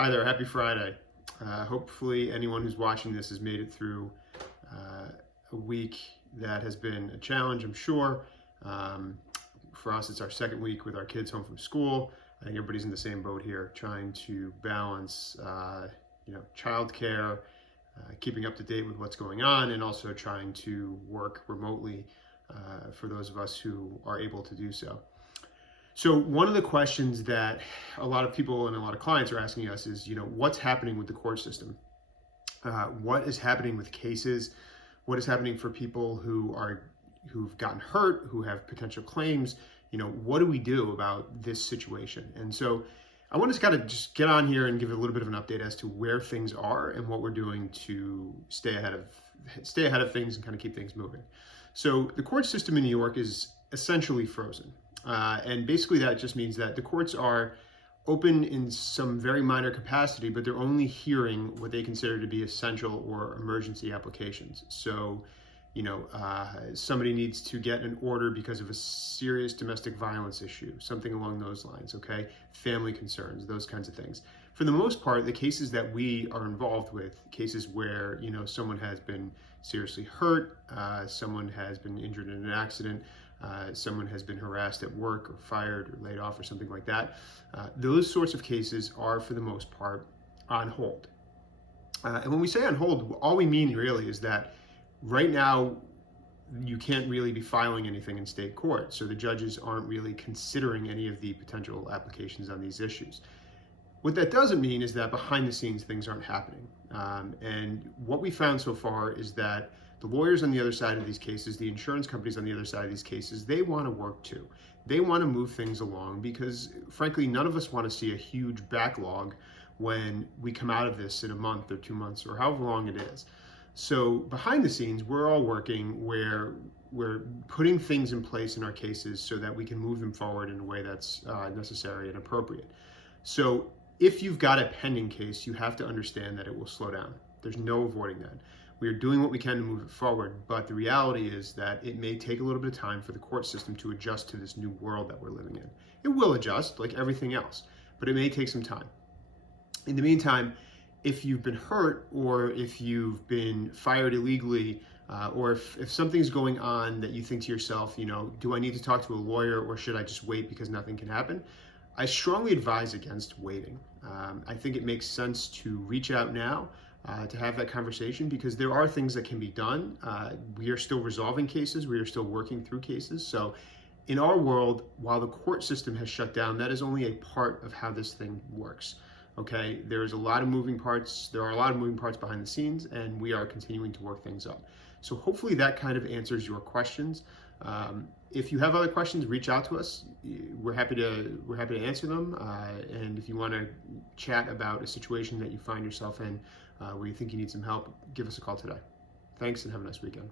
Hi there, happy Friday. Hopefully anyone who's watching this has made it through a week that has been a challenge, I'm sure. For us, it's our second week with our kids home from school. I think everybody's in the same boat here, trying to balance childcare, keeping up to date with what's going on, and also trying to work remotely for those of us who are able to do so. So one of the questions that a lot of people and a lot of clients are asking us is, what's happening with the court system? What is happening with cases? What is happening for people who've gotten hurt, who have potential claims? What do we do about this situation? And so I want to kind of just get on here and give a little bit of an update as to where things are and what we're doing to stay ahead of things and kind of keep things moving. So the court system in New York is essentially frozen. And basically that just means that the courts are open in some very minor capacity, but they're only hearing what they consider to be essential or emergency applications. So, somebody needs to get an order because of a serious domestic violence issue, something along those lines, okay? Family concerns, those kinds of things. For the most part, the cases that we are involved with, cases where, someone has been seriously hurt, someone has been injured in an accident, someone has been harassed at work or fired or laid off or something like that. Those sorts of cases are, for the most part, on hold. And when we say on hold, all we mean really is that right now you can't really be filing anything in state court. So the judges aren't really considering any of the potential applications on these issues. What that doesn't mean is that behind the scenes things aren't happening. And what we found so far is that the lawyers on the other side of these cases, the insurance companies on the other side of these cases, they want to work too. They want to move things along because, frankly, none of us want to see a huge backlog when we come out of this in a month or 2 months or however long it is. So behind the scenes, we're all working where we're putting things in place in our cases so that we can move them forward in a way that's necessary and appropriate. So if you've got a pending case, you have to understand that it will slow down. There's no avoiding that. We are doing what we can to move it forward, but the reality is that it may take a little bit of time for the court system to adjust to this new world that we're living in. It will adjust like everything else, but it may take some time. In the meantime, if you've been hurt or if you've been fired illegally, or if something's going on that you think to yourself, do I need to talk to a lawyer or should I just wait because nothing can happen? I strongly advise against waiting. I think it makes sense to reach out now, to have that conversation because there are things that can be done. We are still resolving cases. We are still working through cases. So in our world, while the court system has shut down, that is only a part of how this thing works. Okay, there's a lot of moving parts. There are a lot of moving parts behind the scenes, and we are continuing to work things up. So hopefully that kind of answers your questions. If you have other questions, reach out to us. We're happy to answer them. And if you want to chat about a situation that you find yourself in where you think you need some help, give us a call today. Thanks and have a nice weekend.